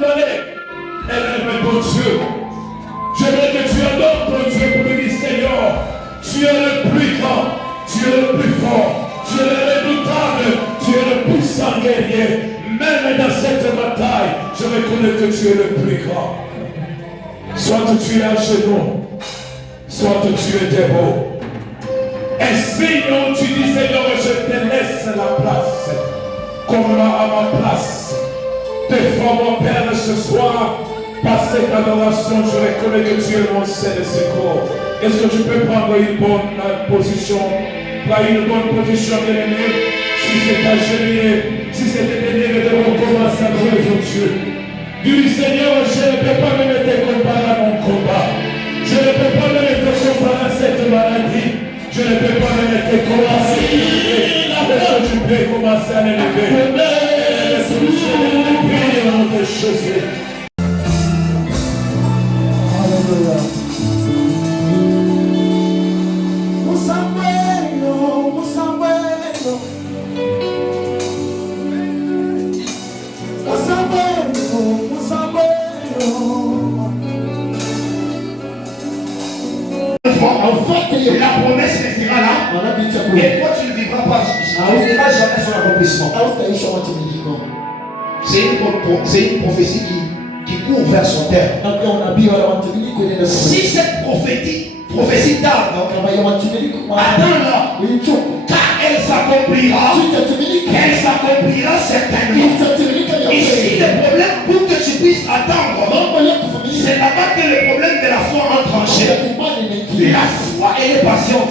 Mon Dieu, j'aimerais que tu adores ton Dieu pour lui dire, Seigneur, tu es le plus grand, tu es le plus fort, tu es le redoutable, tu es le puissant guerrier. Même dans cette bataille, je reconnais que tu es le plus grand. Soit tu es à genoux, soit tu es debout. Et sinon tu dis, Seigneur, je te laisse la place, comme là à ma place. Défends mon Père ce soir, par cette adoration, je reconnais que tu es mon seul secours. Est-ce que tu peux prendre une bonne position, une bonne position, bien-aimé? Si c'est agenouillé, si c'est dédaigné de recommencer à louer ton Dieu. Dis, Seigneur, je ne peux pas me mettre comparé à mon combat. Je ne peux pas me mettre comparé à cette maladie. Je ne peux pas me mettre commencer à l'élever. Est-ce que tu peux commencer à l'élever? Jésus. Alléluia. En fait, la promesse restera là. Et toi, tu ne vivras pas. Tu ne verras jamais son accomplissement. C'est une prophétie qui court vers son terme. Si cette prophétie tarde, attends-la, car elle s'accomplira certainement. Ici, le problème pour que tu puisses attendre, c'est là-bas que le problème de la foi entre en jeu. La foi, elle est patiente.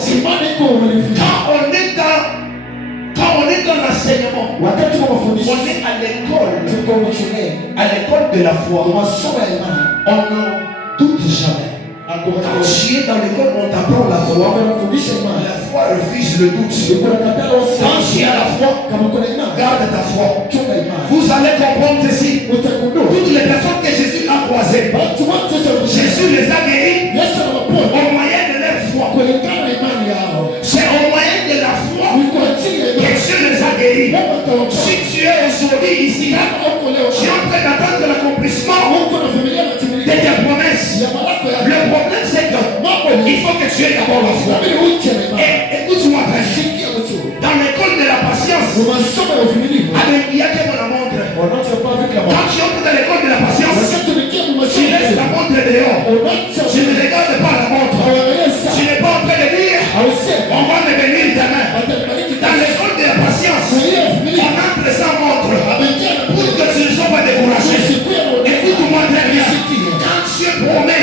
Quand on est dans l'enseignement, on est à l'école de la foi. On ne doute jamais. Quand tu es dans l'école, on t'apprend la foi. La foi refuse le doute. Quand tu as la foi, garde ta foi. Vous allez comprendre ceci. Toutes les personnes que Jésus a croisées, Jésus les a guéris au moyen de leur foi. C'est au moyen de la foi que Dieu les a guéris. Si tu es aujourd'hui ici, tu es en train d'attendre l'accomplissement de tes promesses. Le problème c'est que il faut que tu aies d'abord la foi. Et écoute-moi très bien. Dans l'école de la patience, avec il y a que mon montre. Quand tu entres dans l'école de la patience, tu laisses la montre dehors. Tu ne regardes pas la montre. Tu n'es pas en train de dire on va me venir demain. Dans l'école de la patience, on entre sans montre pour que tu ne sois pas découragé. Écoute-moi très bien. Quand Dieu promet,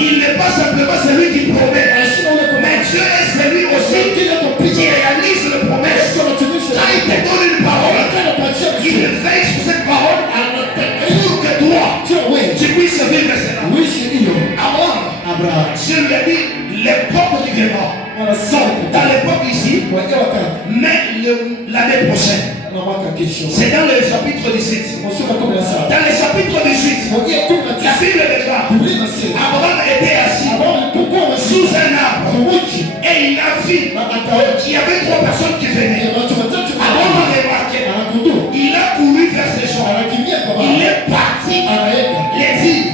il n'est pas simplement celui qui promet, mais Dieu est celui aussi qui réalise le promesse. Quand il te donne une parole, il veille sur cette parole pour que toi, tu puisses vivre cela. Abraham, Dieu lui a dit, l'époque qui viendra. Dans l'époque ici, mais l'année prochaine. C'est dans le chapitre 18. Dans le chapitre 18, la Bible déclare, Abraham était assis sous un arbre et il a vu qu'il y avait 3 personnes qui venaient. Abraham a remarqué, il a couru vers ces gens. Il est parti les dire,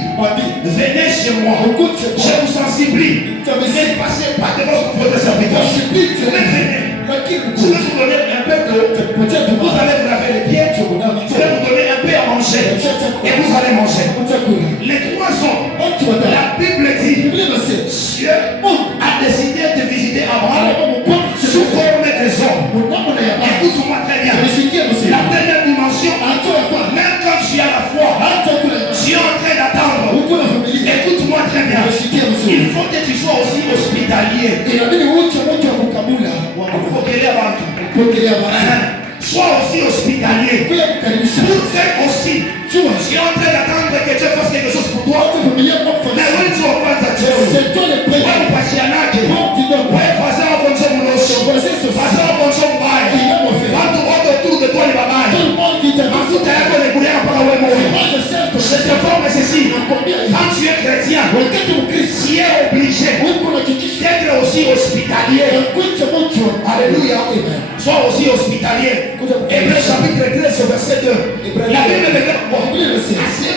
venez chez moi, je vous en supplie, ne passez pas devant votre serviteur, mais venez. Je vais vous donner un peu d'eau. Vous allez vous laver les pieds. Je vais vous donner un peu à manger. Et vous allez manger. Les 3 hommes, la Bible dit, Dieu a décidé de visiter Abraham sous forme des hommes. Écoute-moi très bien. La première dimension, même quand tu as la foi, tu es en train d'attendre. Écoute-moi très bien. Il faut que tu sois aussi hospitalier. Sois aussi hospitalier. Pour faire aussi. Tu es en train d'attendre que Dieu fasse quelque chose pour toi. Mais oui, tu vas pas t'attendre. Je te forme ceci. Quand tu es chrétien, tu es obligé d'être aussi hospitalier. Alléluia. Sois aussi hospitalier. Hébreux chapitre 13, verset 2. La Bible déclare, assis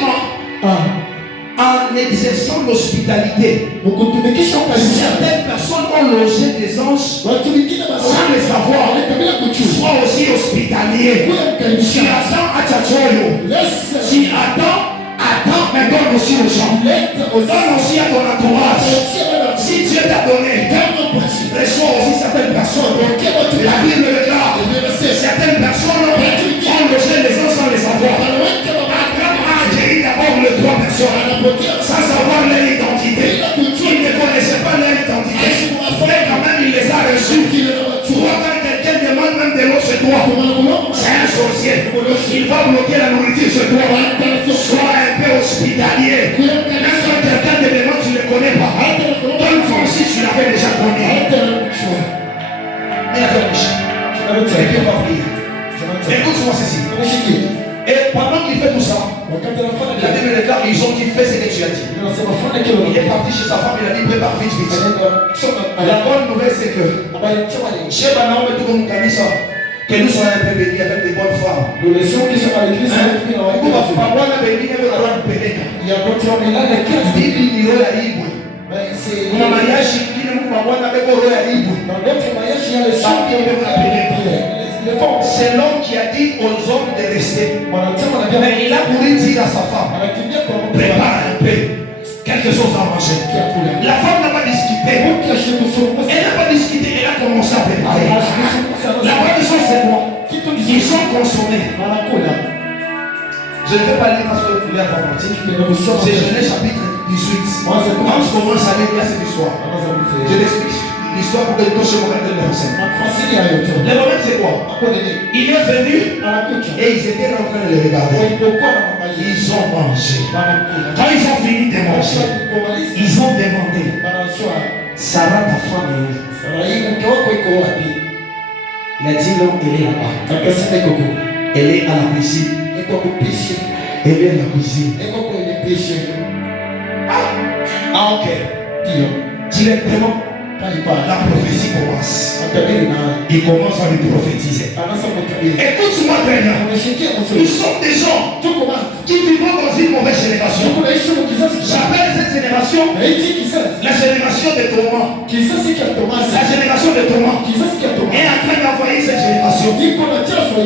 en exerçant l'hospitalité, certaines personnes ont logé des anges sans les savoir, soit aussi hospitaliers. Si Adam a tchatchoyo, si Adam attends, mais donne aussi aux gens, donne aussi à ton entourage. Si Dieu t'a donné, reçois aussi certaines personnes. La Bible déclare, certaines personnes ont logé les anges sans les savoir. Abraham a accueilli d'abord les 3 personnes sans savoir leur identité. Ils ne connaissaient pas leur identité. Mais quand même, il les a reçus. Toi, quand quelqu'un demande même de l'eau chez toi, c'est un sorcier. Il va bloquer la nourriture chez toi. Sois un peu hospitalier. Même quand quelqu'un te demande, tu ne le connais pas. Donne toi aussi, tu l'avais déjà connu. Mais Dieu va prier. Écoute-moi ceci. Et pendant qu'il fait tout ça, la Bible déclare, ils ont dit fais ce que tu as dit. Il est parti chez sa femme, il a dit prépare vite, vite. La bonne nouvelle c'est que chez Banaum et tout le monde a dit ça. Que nous soyons un peu bénis avec des bonnes femmes. Nous laissons qui sont à l'église. Mon mariage, il c'est l'homme qui a dit aux hommes de rester. Mais il a voulu dire à sa femme, prépare un peu quelque chose à manger. La femme n'a pas discuté. Elle n'a pas discuté, elle a commencé à préparer. La bonne chose c'est quoi? Ils sont consommés. Je ne vais pas lire parce que vous voulez avoir parti. C'est Genèse chapitre 18. Quand je commence à lire cette histoire, je t'explique l'histoire pour que tu touches mon caractère de personne. Le problème c'est quoi? Il est venu et ils étaient en train de le regarder. Ils ont mangé. Quand ils ont fini de manger, ils ont demandé, Sarah ta femme est où? Il a dit non, elle est là-bas. Elle est à la cuisine. Elle est à la cuisine. Ah ok. Directement, la prophétie commence. Il commence à lui prophétiser. Écoute-moi très bien. Nous sommes des gens qui vivent dans une mauvaise génération. J'appelle cette génération la génération des tourments. La génération des tourments est en train d'envoyer cette génération.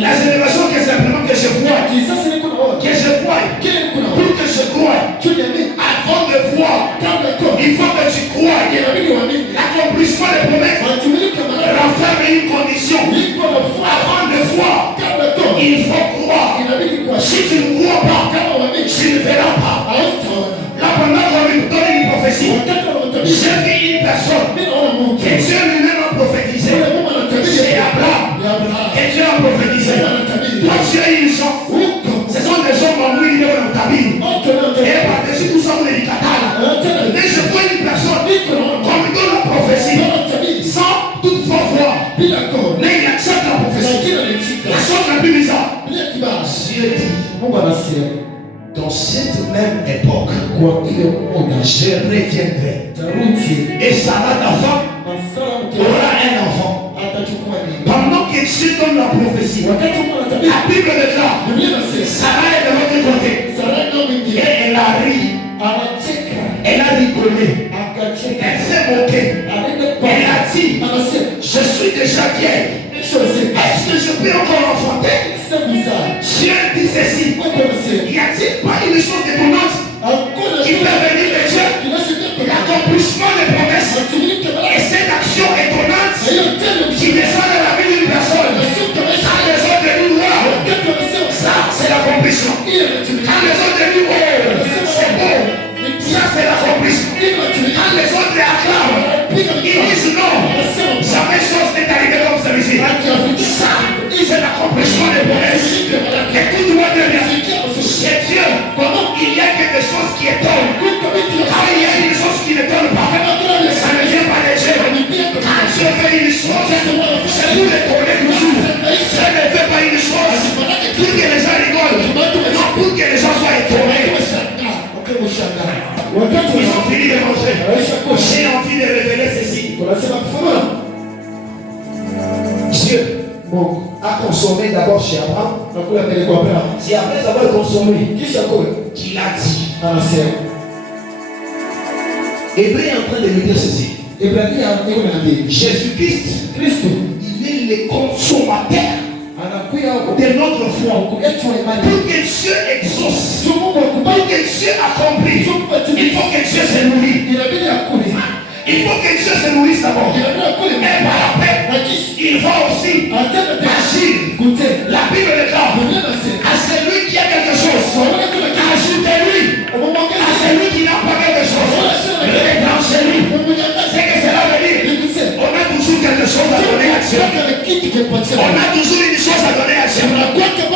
La génération qui est simplement que je vois. Que je vois. Pour que je croie. Avant de voir, il faut que tu crois. L'accomplissement des promesses renferme une condition. Avant de voir, il faut croire. Si tu ne crois pas, tu ne verras pas. Là, pendant qu'on lui donne une prophétie, j'ai vu une personne que Dieu lui-même a prophétisé. C'est Abraham que Dieu a prophétisé. Toi, tu as une chance. Ce sont des hommes en lui, ils dans ta vie. Et par-dessus tout ça, on est du katana. Mais je vois une personne qu'on lui donne la prophétie sans toutefois voir. Mais il accepte la prophétie. La chose la plus bizarre. Dieu dit, dans cette même époque, je reviendrai. Et Sarah, ta femme, aura un enfant. Pendant que Dieu donne la prophétie, la Bible déclare, Sarah est de l'autre côté. Et elle a ri. Elle a rigolé. Elle s'est moquée. Elle a dit, je suis déjà vieille. Est-ce que je peux encore enfanter? Dieu dit ceci. Y a-t-il pas une chose étonnante qui peut venir de Dieu? L'accomplissement des promesses et cette action étonnante qui descend de la vie d'une personne sans les autres de nous voir. Ça, c'est l'accomplissement. Quand les autres de nous c'est beau. Ça, c'est l'accomplissement. Quand les autres acclament, ils disent non. Jamais chose n'est arrivé comme celui-ci. Ça, c'est l'accomplissement des promesses. Écoute-moi très bien. Chez Dieu, il y a quelque chose qui étonne. Quand il y a une chose qui ne donne pas, ça ne vient pas des gens. Quand Dieu fait une chose, c'est pour l'étonner toujours. Dieu ne fait pas une chose pour que les gens rigolent, non pour que les gens soient étonnés. Ils ont fini de manger. J'ai envie de révéler ceci. Dieu a consommé d'abord chez Abraham. C'est après avoir consommé qu'il a dit Hébreu est en train de nous dire ceci. Jésus-Christ, il est le consommateur de notre foi. Pour que Dieu exauce, pour que Dieu accomplisse, il faut que Dieu se nourrisse. Il faut que Dieu se nourrisse d'abord. Et par après, il va aussi agir. La Bible déclare à celui qui a quelque chose, ajoutez-lui. À celui qui n'a pas quelque chose, rebranchez-lui. C'est que cela veut dire. On a toujours quelque chose à donner à Dieu. On a toujours une chose à donner à Dieu.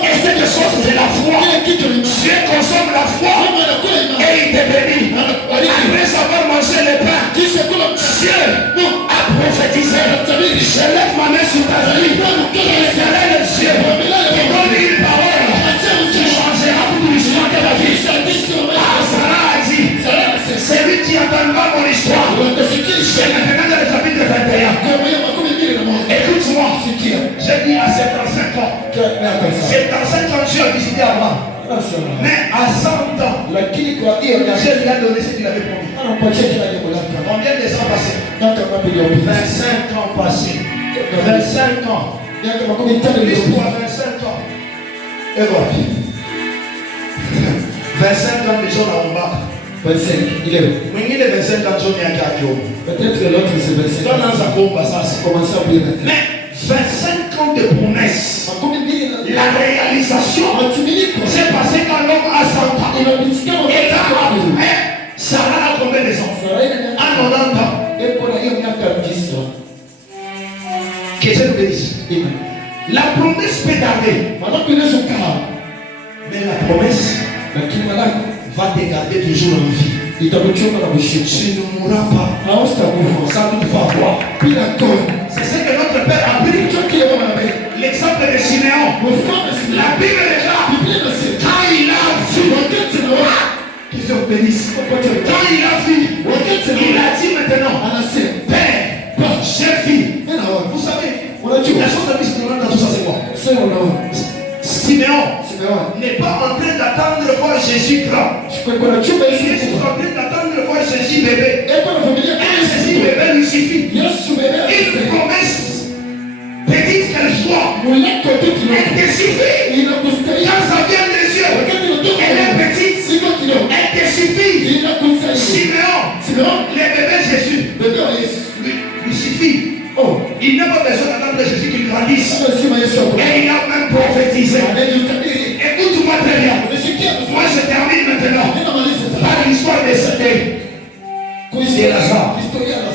Et cette chose, c'est la foi. Dieu consomme la foi et il te bénit. Après avoir mangé le pain, Dieu a prophétisé. Je lève ma main sur ta vie. L'éternel est Dieu. Il donne une parole. Tu changeras pour l'histoire de la vie. Sarah a dit, c'est lui qui entendra mon histoire. C'est maintenant dans le chapitre 21. Écoute-moi. J'ai dit à 75 ans. 75 ans, Dieu a visité Abraham. Mais à 100 ans, Dieu lui a donné ce qu'il avait promis. Combien de temps passé? 25 ans passés. 25 ans. L'histoire 25 ans. Et voilà. 25 ans déjà dans mon bac. 25. Il est 25 ans, Johnny a gagné. Peut-être que l'autre c'est 25 ans. Mais 25 ans de promesses. La réalisation s'est passée quand l'homme a 100 ans. Et quand après, Sarah a combien de enfants? À 90 ans. Que Dieu nous bénisse. La promesse peut tarder. Mais la promesse va te garder toujours en vie. Tu ne mourras pas. Ça ne va voir. C'est ce que notre Père a pris. L'exemple de Siméon. La Bible est là. Quand il a vu, que Dieu bénisse. Quand il a vu, il a dit maintenant, Père, j'ai vu. Vous savez, la chose la plus importante dans tout ça, c'est quoi? Siméon n'est pas en train d'attendre voir Jésus grand. Il est en train d'attendre voir Jésus bébé. Et Jésus bébé lui suffit. Une promesse, petite qu'elle soit, elle te suffit. Quand ça vient des yeux, elle est petite. Elle te suffit. Siméon, le bébé Jésus, lui suffit. Il n'a pas besoin d'attendre Jésus qu'il grandisse. Et il a même prophétisé. Écoute-moi très bien. Moi je termine maintenant par l'histoire des de Lazare.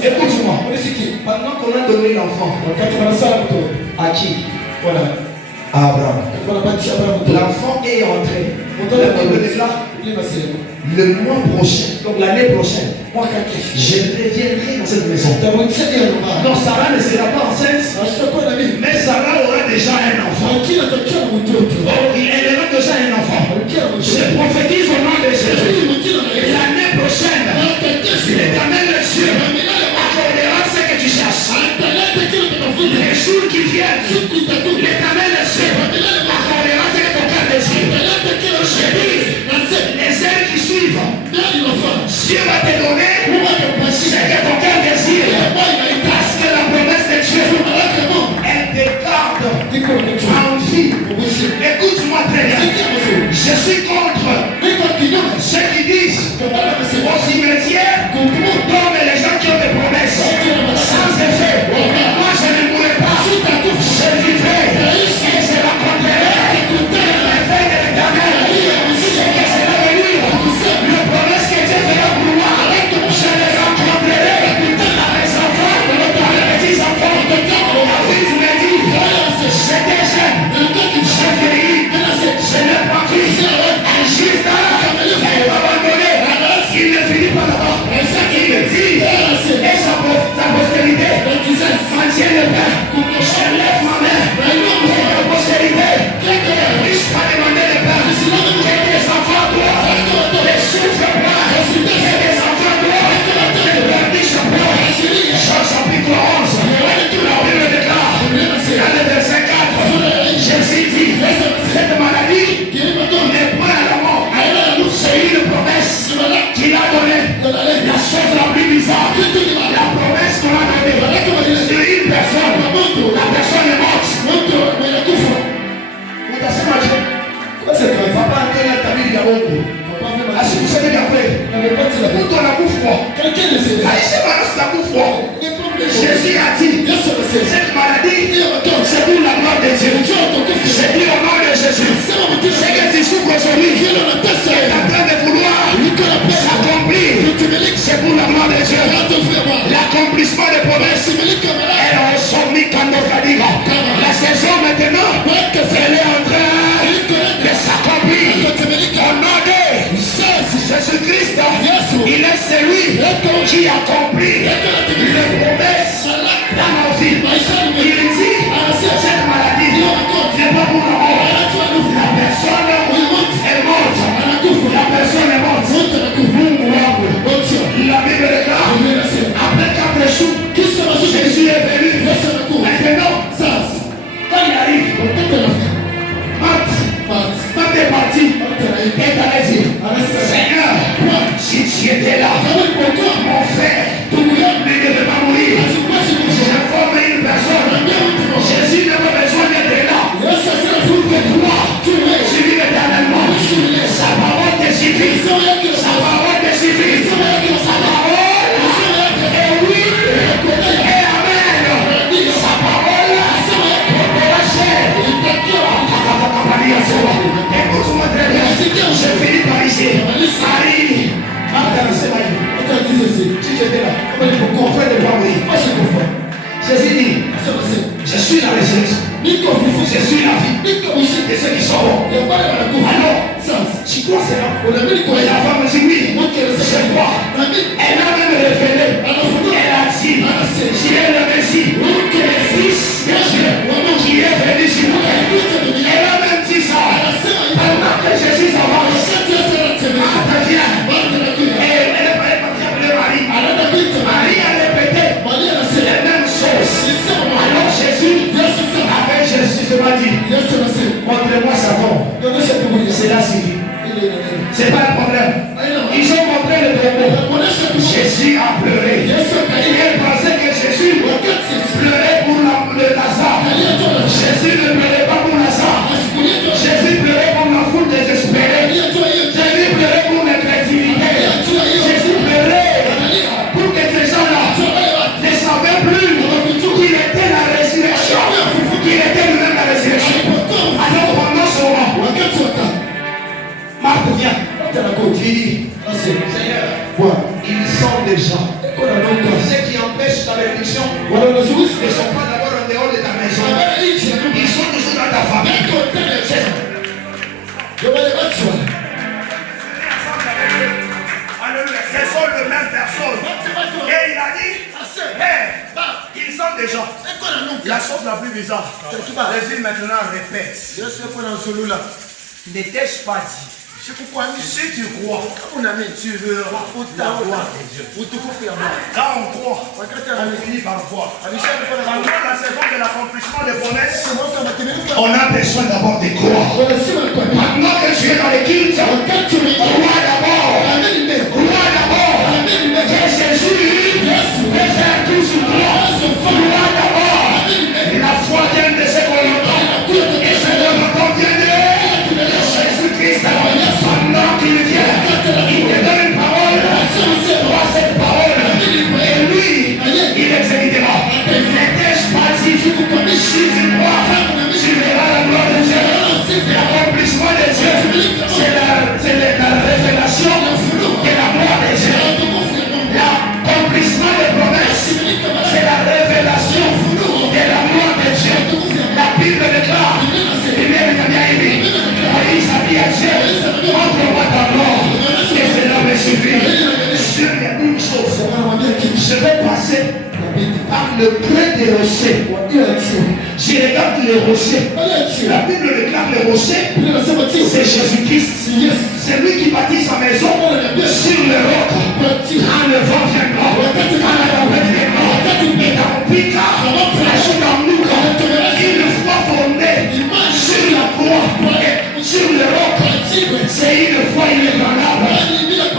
Écoute-moi. Maintenant qu'on a donné l'enfant, à qui? Voilà. À Abraham. L'enfant est entré. Le mois prochain, donc l'année prochaine, je reviendrai dans cette maison. Non, Sarah ne sera pas enceinte, mais Sarah aura déjà un enfant. Elle aura déjà un enfant. Je prophétise au nom de Jésus. L'année prochaine, l'Éternel le Dieu accordera ce que tu cherches. Les jours qui viennent, l'Éternel le Dieu accordera ce que ton cœur désire. Les heures qui suivent, Dieu va te donner ce que ton cœur désire. Parce que la promesse de Dieu, elle te garde en vie. Écoute-moi très bien. Je suis contre sikuseme vya kweli. Mtu anakufa. Aisha manasi nakufa. Jésus a dit, cette maladie, c'est pour la gloire de Dieu. C'est pour la gloire de Jésus. C'est que tu souffres aujourd'hui. Tu es en train de vouloir s'accomplir. C'est pour la gloire de Dieu. L'accomplissement des promesses. Elle a sommi quand on va dire. La saison maintenant, elle est en train de s'accomplir. Au nom de Jésus-Christ, il est celui qui accomplit les promesses dans nos vies. Il dit, cette maladie n'est pas pour nous. La personne est morte. La personne est morte. La Bible déclare, après 4 jours, Jésus est venu. Maintenant, quand il arrive, quand tu es parti, et t'allais dire, Seigneur, si tu étais là, mon frère, ne devait pas mourir. J'ai formé une personne. Jésus n'a pas besoin d'être là. Pour que toi, tu vives éternellement. Sa parole te suffit. Sa parole te suffit. Sa parole est oui et amen. Sa parole est la chair. Écoute-moi très bien. Je finis par ici. Marie. Si j'étais là, mon frère ne pas mourir. Jésus dit, je suis la résurrection. Je suis la vie. Et ceux qui sont morts. Alors, tu crois cela? La femme dit oui. Je crois. Elle a même révélé. Elle a dit, tu es le Messie, que le Fils de Dieu, qui est venu sur nous. Elle a même dit ça. Pendant que Jésus s'avance, Marie a répété les mêmes choses. Alors Jésus avait dit, montrez-moi sa tombe. Cela suffit. C'est pas le problème. Ils ont montré le tombeau. Jésus a pleuré. Il pensait que Jésus pleurait pour le Lazare. Jésus ne pleurait pas pour Lazare. Jésus pleurait pour la foule désespérée. Jésus pleurait pour l'incrédulité. Jésus pleurait pour que ces gens-là ne savaient plus qu'il était la résurrection, qu'il était lui-même la résurrection. Alors pendant ce moment, Marc vient, il dit, Seigneur, ils sont déjà. Ce qui empêche ta bénédiction ne sont pas d'abord en dehors de ta maison. Ils sont toujours dans ta famille. Ce sont les mêmes personnes. Et il a dit, hey, ils sont déjà. La chose la plus bizarre. Jésus maintenant répète. N'étais-je pas dit? Si tu crois, tu verras la gloire de Dieu. Quand on croit, on finit par voir. Pendant la saison de l'accomplissement des promesses, on a besoin d'abord de croire. Maintenant que tu es dans l'équipe, crois d'abord. Crois d'abord que Jésus peut faire tout sur toi. Crois d'abord. La foi vient de ce qu'on entend. Et ce qu'on entend vient de Jésus-Christ. Pendant qu'il vient, il te donne une parole. Crois cette parole. Et lui, il exécutera. N'étais-je pas dit, si tu crois, tu verras la gloire de Dieu. L'accomplissement de Dieu, c'est la révélation de la gloire de Dieu. L'accomplissement des promesses, c'est la révélation de la gloire de Dieu. La Bible déclare, Moïse a dit à Dieu, montre-moi ta gloire, et cela me suffit. Sur une chose, je vais passer par le près des rochers. Je regarde les rochers. La Bible déclare les rochers, c'est Jésus-Christ. C'est lui qui bâtit sa maison sur le roc. Quand le vent viendra, quand la tempête viendra, et dans Picard, dans nous, une fois fondée sur la croix et sur le roc, c'est une foi inébranlable.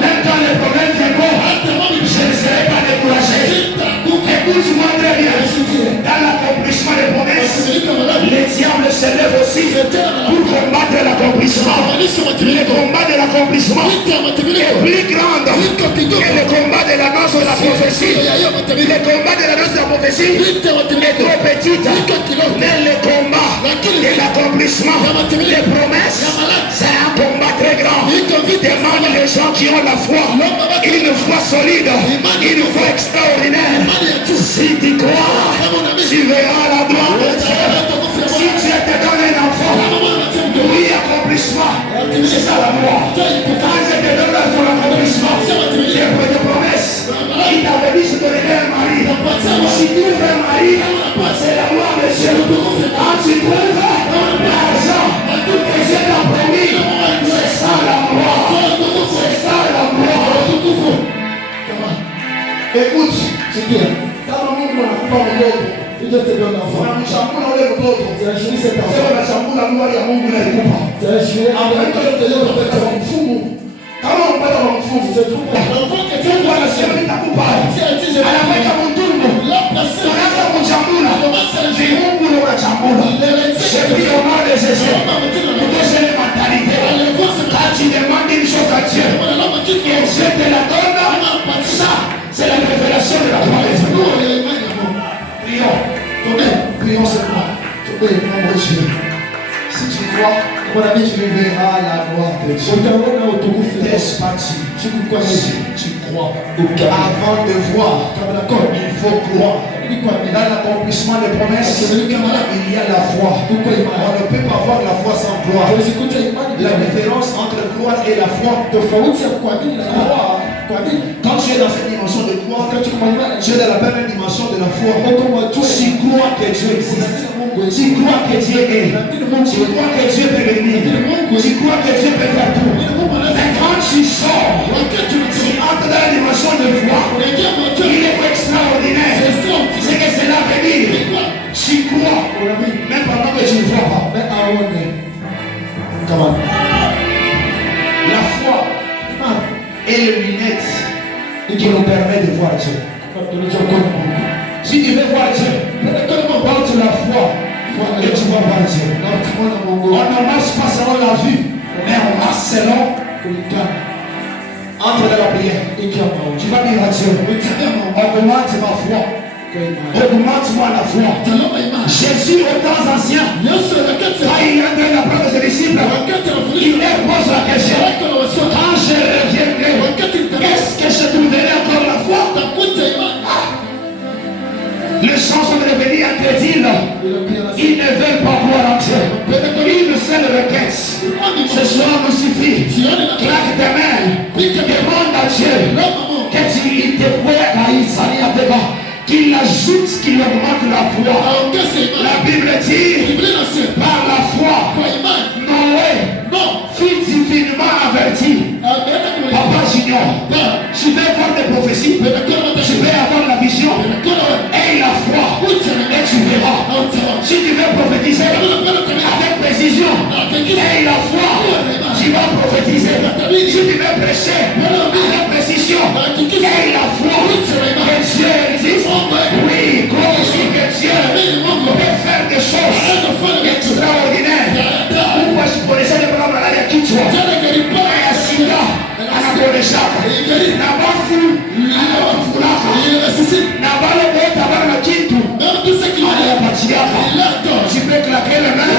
Même quand les problèmes viendront, je ne serai pas découragé. Écoute-moi très bien. Dans l'accomplissement des promesses, les diables se lèvent aussi pour combattre l'accomplissement. Le combat de l'accomplissement est plus grand que le combat de l'annonce de la prophétie. Le combat de l'annonce de la prophétie est trop petit. Mais le combat de l'accomplissement des promesses, c'est un combat très grand. Il demande les gens qui ont la foi, une foi solide, une foi extraordinaire. Si tu crois, tu verras la gloire de Dieu. Si tu te donnes un enfant, oui, accomplissement, c'est ça la gloire. Quand je te donne ton accomplissement, j'ai pris de promesses. Il t'avait dit, je te donnerai un mari. Si tu veux un mari, c'est la gloire de Dieu. Quand tu trouves l'argent que Dieu t'a promis, c'est ça la gloire. C'est ça la gloire. Écoute, c'est bien. Kama Mungu anakupa mdogo, hicho ndio nafaa. Unamshambula ule mtoto. Tunashiriki sasa. Sema unashambula glory ya Mungu na ikupa. Tunashiriki. Kwa mfumo. Kama unapata kwa mfumo, utakupa. Mungu anasema nitakupa. Anaweka mtundu. Unaanza kuchambula. Mungu ndio unachambula. Sheria ya mada sasa. Kutosha ile mentalite. Kati ya mandi nishoka Dieu. Et je te la donne. Ça, c'est la révélation de la promesse. Prions. Prions seulement. Mon Dieu. Si tu crois, mon ami, tu verras la gloire de Dieu. Laisse partir. Si tu crois, avant de voir, il faut croire. Dans l'accomplissement des promesses, il y a la foi. On ne peut pas avoir la foi sans gloire. La différence entre gloire et la foi. Quand tu es dans cette dimension de gloire, tu es dans la même dimension de la foi. Tu crois que Dieu existe. Tu crois que Dieu est. Tu crois que Dieu peut venir. Tu crois que Dieu peut faire tout. Mais quand tu sors, tu entres dans la dimension de foi. Il est extraordinaire. C'est que c'est l'avenir. Tu crois, même pendant que tu ne vois pas. La foi est le lunette qui nous permet de voir Dieu. Si tu veux voir Dieu, porte la foi et tu vas voir Dieu. On ne marche pas selon la vue, mais on marche selon entre dans la prière. Tu vas dire à Dieu, augmente ma foi. Augmente-moi la foi. Jésus au temps ancien, quand il a donné la parole de ses disciples, il leur pose la question, quand je reviendrai, est-ce que je trouverai encore la foi? Les gens sont devenus incrédules. Ils ne veulent pas croire en Dieu. Une seule requête. Ce soir nous suffit. Claque tes mains. Demande à Dieu qu'il te voie qu'il ajoute, qu'il augmente la foi. La Bible dit, par la foi, Noé fut divinement averti. Papa Junior, tu veux voir des prophéties, tu veux avoir la vision, et la foi, et tu verras. Si tu veux prophétiser avec précision, et la foi, tu vas prophétiser. Si tu veux prêcher avec précision, et la foi, que Dieu existe. Oui, crois aussi que Dieu peut faire des choses extraordinaires. Pourquoi je connaissais le problème là, il y a qui toi? Et à Sida, anakuoneshaka na wafu anawafulaka na wale wote ambao na kitu anayapatiaka. Tu peux claquer les mains